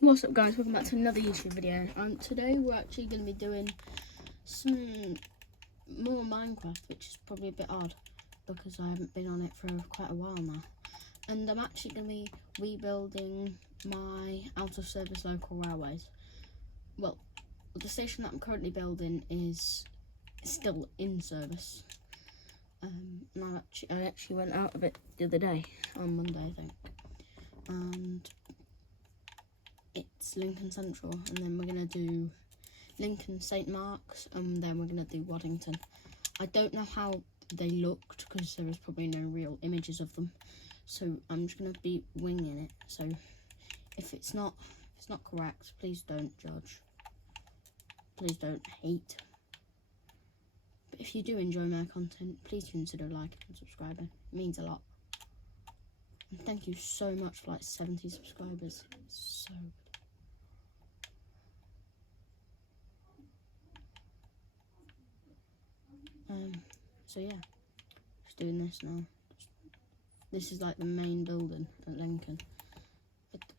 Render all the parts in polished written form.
What's up guys, welcome back to another YouTube video. Today we're actually going to be doing some more Minecraft, which is probably a bit odd because I haven't been on it for quite a while now. And I'm actually going to be rebuilding my out of service local railways. Well, the station that I'm currently building is still in service. And I actually went out of it the other day, on Monday I think. And it's Lincoln Central, and then we're going to do Lincoln St Mark's, and then we're going to do Waddington. I don't know how they looked because there is probably no real images of them, so I'm just going to be winging it. So if it's not correct, please don't judge, please don't hate. But if you do enjoy my content, please consider liking and subscribing. It means a lot. And thank you so much for like 70 subscribers. It's so good. So yeah, just doing this now. This is like the main building at Lincoln.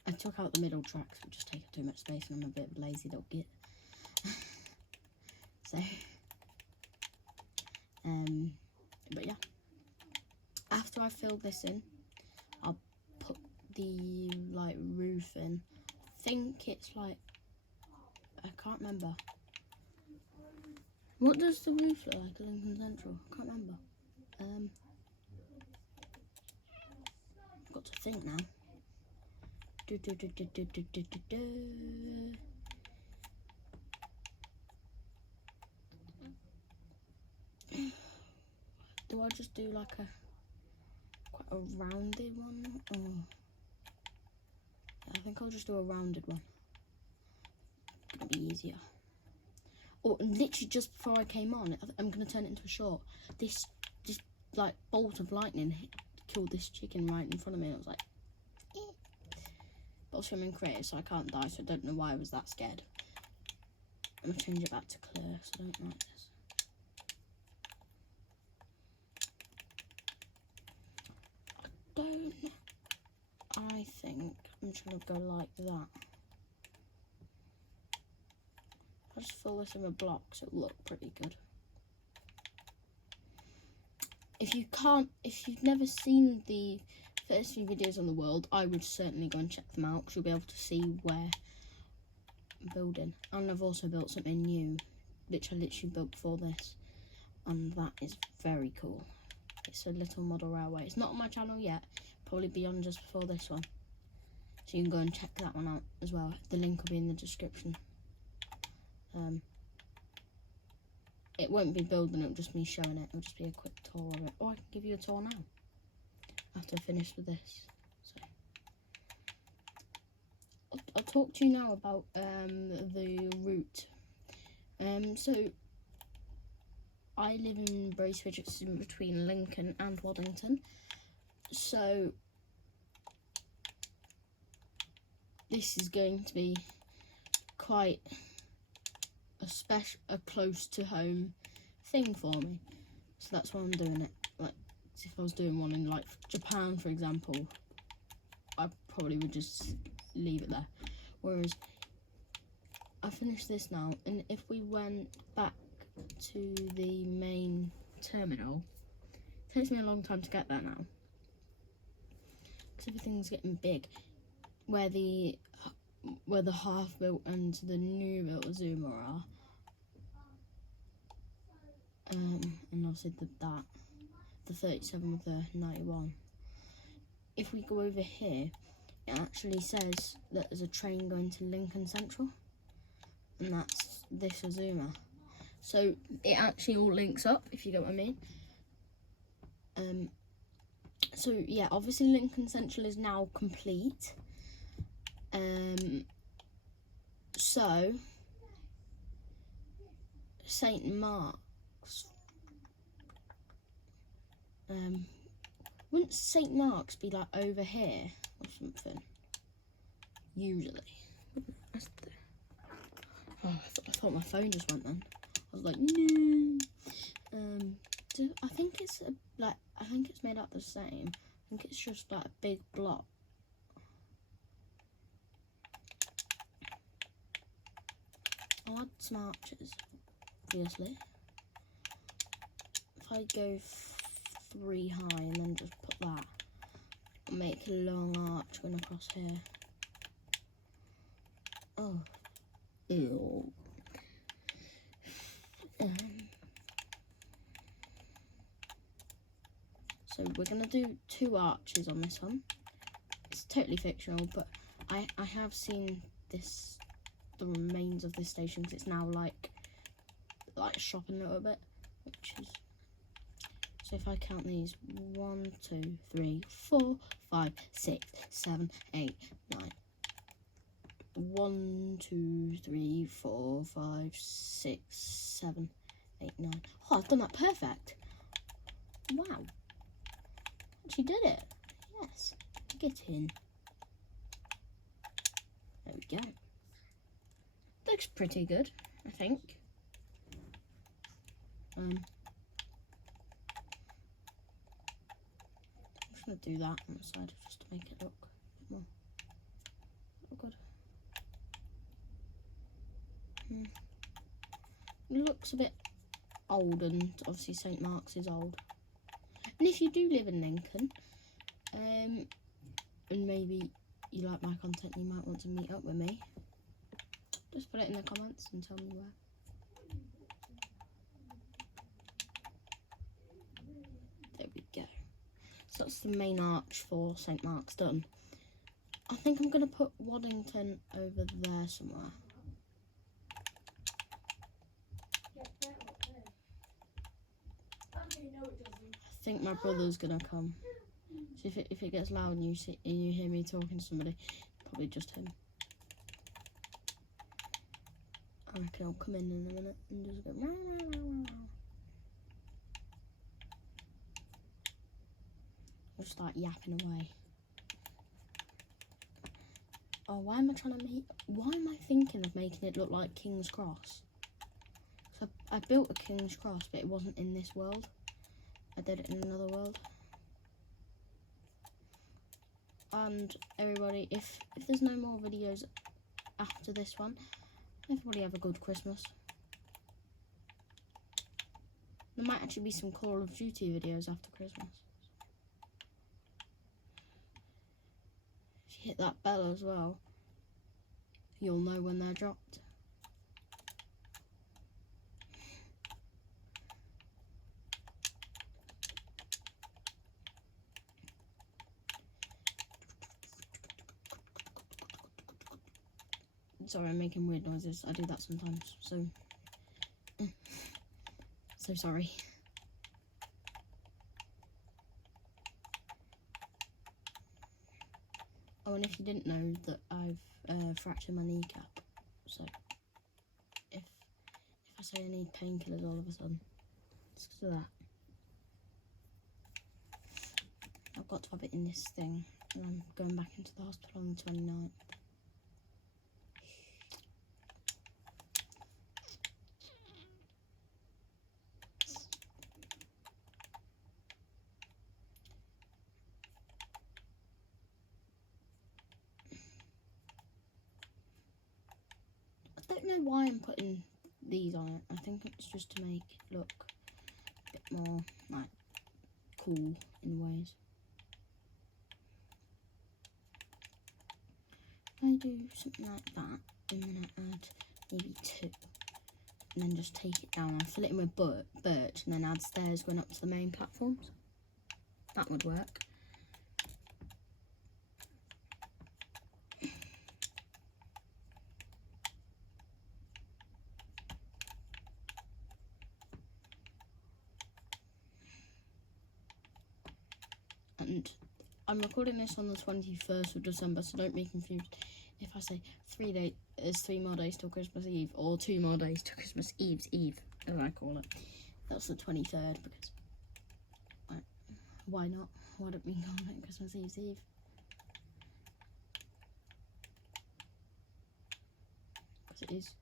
I took out the middle tracks, which just take up too much space, and I'm a bit of a lazy little git. So, but yeah. After I fill this in, I'll put the like roof in. I think it's like, I can't remember. What does the roof look like at Lincoln Central? I can't remember. I've got to think now. Do I just do like quite a rounded one? Or I think I'll just do a rounded one. It's gonna be easier. Oh, and literally just before I came on, I'm going to turn it into a short. This like bolt of lightning killed this chicken right in front of me. I was like, eh. But also I'm in creative, so I can't die, so I don't know why I was that scared. I'm going to change it back to clear, so I don't like this. I think I'm just going to go like that. I'll just fill this in with blocks, it'll look pretty good. If you've never seen the first few videos on the world, I would certainly go and check them out, because you'll be able to see where I'm building. And I've also built something new, which I literally built before this, and that is very cool. It's a little model railway. It's not on my channel yet, probably be on just before this one. So you can go and check that one out as well. The link will be in the description. It won't be building, it'll just be showing it. It'll just be a quick tour of it. Or I can give you a tour now, after I finish with this. So I'll talk to you now about the route. So I live in Bracebridge, it's in between Lincoln and Waddington. So this is going to be quite a close to home thing for me, so that's why I'm doing it. Like, if I was doing one in like Japan, for example, I probably would just leave it there. Whereas I finished this now, and if we went back to the main terminal, it takes me a long time to get there now because everything's getting big. Where the half built and the new built Zuma are, and obviously the 37 with the 91. If we go over here, it actually says that there's a train going to Lincoln Central, and that's this Azuma. So it actually all links up, if you get what I mean. So yeah, obviously Lincoln Central is now complete. So St Mark's, wouldn't St Mark's be like over here or something? Usually. Oh, I thought my phone just went then. I was like, no. I think it's I think it's made out the same. I think it's just like a big block. I'll add some arches, obviously. If I go 3 high and then just put that, I'll make a long arch going across here. Oh, ew. So we're gonna do 2 arches on this one. It's totally fictional, but I have seen the remains of this station, because it's now like shopping a little bit, which is, so if I count these, 1, 2, 3, 4, 5, 6, 7, 8, 9. 1, 2, 3, 4, 5, 6, 7, 8, 9. Oh, I've done that perfect. Wow. She did it. Yes. Get in. There we go. Looks pretty good, I think. I'm just gonna do that on the side just to make it look a bit more good. It looks a bit old, and obviously St. Mark's is old. And if you do live in Lincoln, and maybe you like my content, you might want to meet up with me, just put it in the comments and tell me where. There we go. So that's the main arch for St. Mark's done. I think I'm going to put Waddington over there somewhere. I think my brother's going to come. So if it gets loud and you hear me talking to somebody, probably just him. I reckon I'll come in a minute and just go. Rah, rah, rah, rah. I'll start yapping away. Oh, why am I thinking of making it look like King's Cross? So I built a King's Cross, but it wasn't in this world. I did it in another world. And everybody, if there's no more videos after this one, everybody have a good Christmas. There might actually be some Call of Duty videos after Christmas. If you hit that bell as well, you'll know when they're dropped. Sorry, I'm making weird noises. I do that sometimes, so sorry. Oh, and if you didn't know that I've fractured my kneecap, so if I say I need painkillers all of a sudden, it's because of that. I've got to have it in this thing, and I'm going back into the hospital on the 29th. I don't know why I'm putting these on it. I think it's just to make it look a bit more like cool in ways. If I do something like that, and then I add maybe 2, and then just take it down and fill it in with birch, and then add stairs going up to the main platforms. That would work. And I'm recording this on the 21st of December, so don't be confused if I say 3 more days till Christmas Eve, or 2 more days till Christmas Eve's Eve, as I call it. That's the 23rd, because why not? Why don't we call it Christmas Eve's Eve? Because it is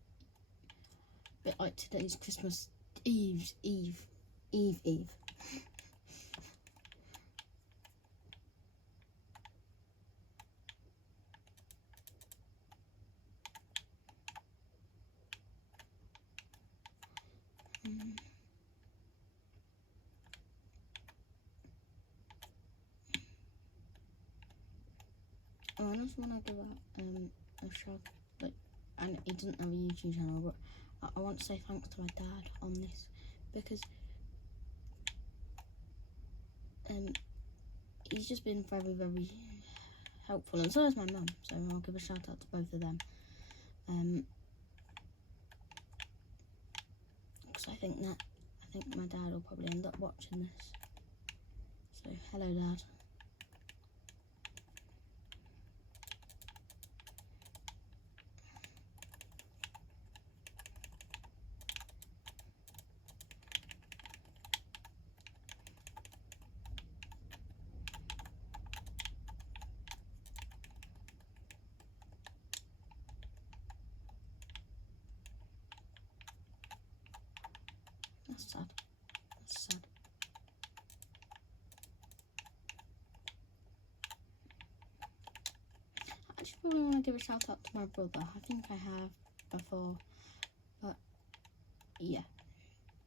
a bit like today's Christmas Eve's Eve. I just want to give out a shout, like, and he doesn't have a YouTube channel, but I want to say thanks to my dad on this, because he's just been very, very helpful, and so has my mum, so I'll give a shout out to both of them. Because I think my dad will probably end up watching this. So hello, Dad. That's sad. That's sad. I actually probably want to give a shout out to my brother. I think I have before, but yeah,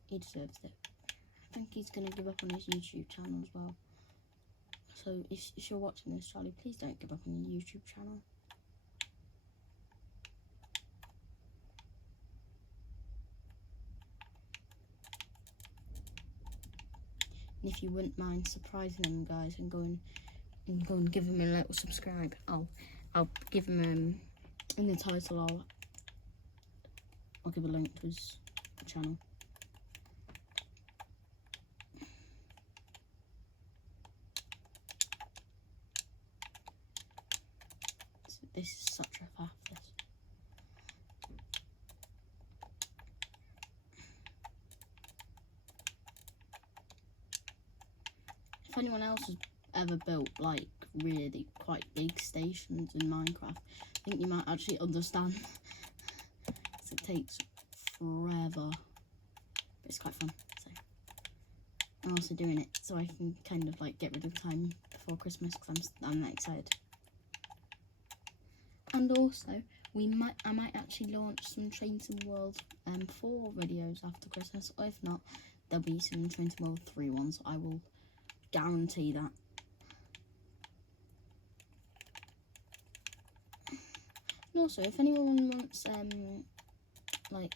he deserves it. I think he's going to give up on his YouTube channel as well. So if you're watching this, Charlie, please don't give up on your YouTube channel. And if you wouldn't mind surprising them, guys, and go and give him a little subscribe, I'll give him in the title. I'll give a link to his channel. So this is such a faff. This. If anyone else has ever built like really quite big stations in Minecraft, I think you might actually understand. It takes forever, but it's quite fun. So I'm also doing it so I can kind of like get rid of time before Christmas, because I'm that excited. And also I might actually launch some Train Sim World 4 videos after Christmas, or if not, there'll be some Train Sim World 3 ones. I will guarantee that. And also, if anyone wants like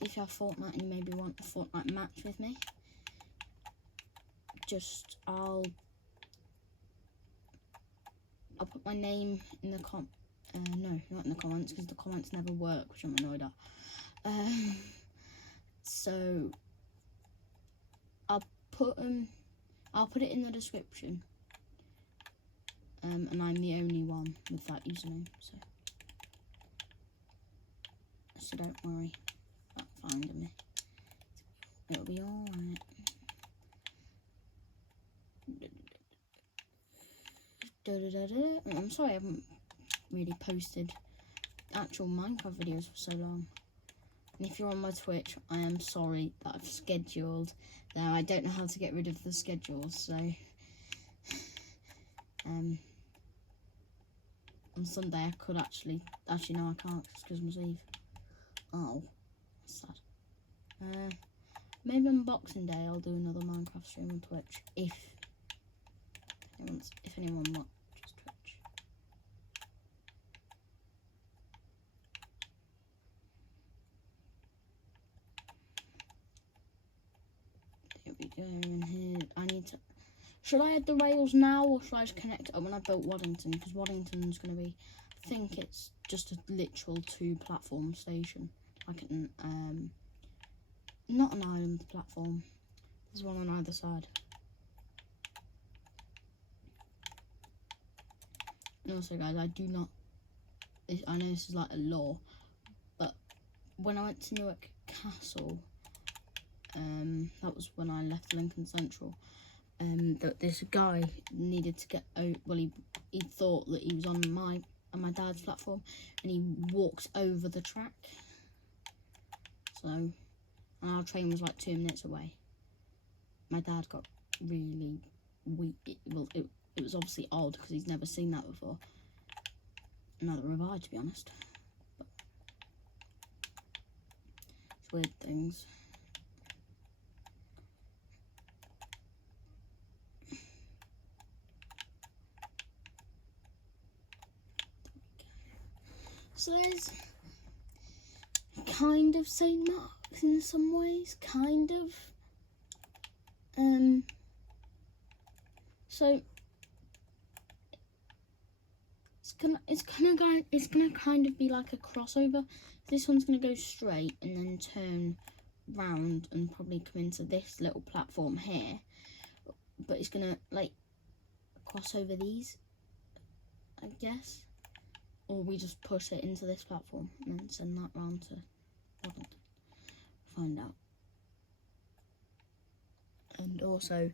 if you have Fortnite and you maybe want a Fortnite match with me, just I'll put my name in the no, not in the comments, because the comments never work, which I'm annoyed at. So I'll put it in the description. And I'm the only one with that username, so don't worry about finding me. It'll be alright. I'm sorry I haven't really posted actual Minecraft videos for so long. And if you're on my Twitch, I am sorry that I've scheduled. Now I don't know how to get rid of the schedules, so on Sunday I could actually no, I can't, it's Christmas Eve. Oh, that's sad. Maybe on Boxing Day I'll do another Minecraft stream on Twitch if anyone watches Twitch. Here we go. And here I need to. Should I add the rails now, or should I just connect it up when I built Waddington? Because Waddington's going to be, I think it's just a literal 2-platform station. Like not an island platform. There's one on either side. And also, guys, I know this is like a law, but when I went to Newark Castle, that was when I left Lincoln Central. That this guy needed to get out. Well, he thought that he was on my dad's platform, and he walked over the track. So, and our train was like 2 minutes away. My dad got really weak. It was obviously odd because he's never seen that before. Neither have I, to be honest. But weird things. So there's kind of St. Mark's in some ways, kind of. So it's gonna kind of be like a crossover. This one's gonna go straight and then turn round and probably come into this little platform here. But it's gonna like cross over these, I guess. Or we just push it into this platform and then send that round to Waddington. Find out. And also,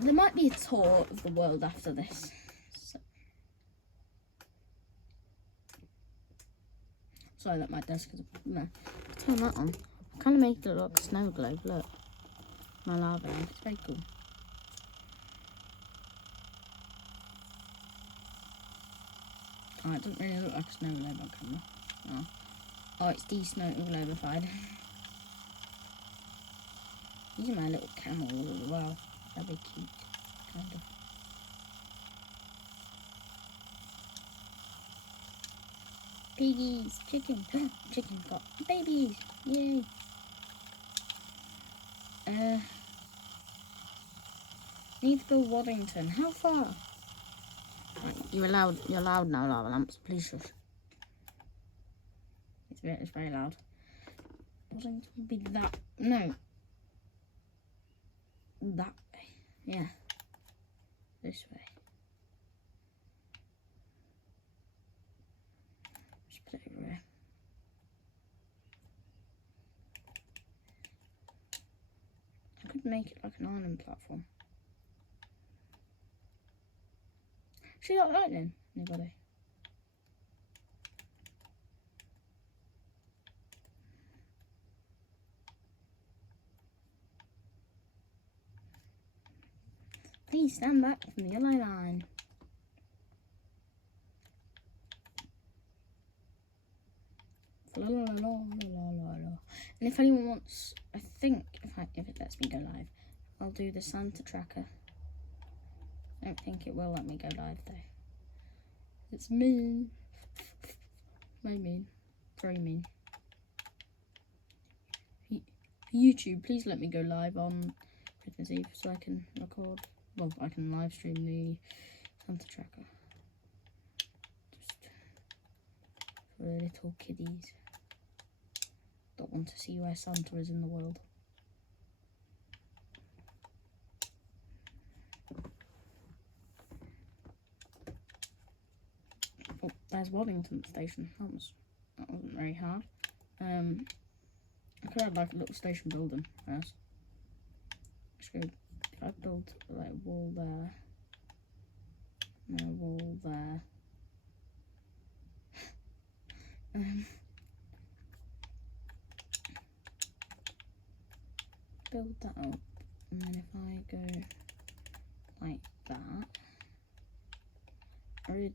there might be a tour of the world after this. So. Sorry that my desk is... No. Turn that on. I kind of make it look like a snow globe, look. My lava, it's very cool. Oh, it doesn't really look like a snow globe on camera. Oh, it's de-snow globified. These are my little camels as well. They're very cute, kind of. Piggies, chicken, chicken got babies, yay. Need to build Waddington. How far? Right, you're loud now, lava lamps. Please shush. It's very loud. Waddington would be that. No. That way. Yeah. This way. Just put it over here. I could make it like an island platform. See that lightning? Anybody? Please stand back from the yellow line. La, la, la, la, la, la. And if anyone wants, I think if it lets me go live, I'll do the Santa tracker. I don't think it will let me go live though. It's mean. Very mean. Very mean. YouTube, please let me go live on Christmas Eve so I can record. Well, I can live stream the Santa tracker. Just for the little kiddies that want to see where Santa is in the world. Oh, there's Waddington Station. That wasn't very hard. I could have like a little station building first. If I build like a wall there, and a wall there. Build that up, and then if I go like that, I really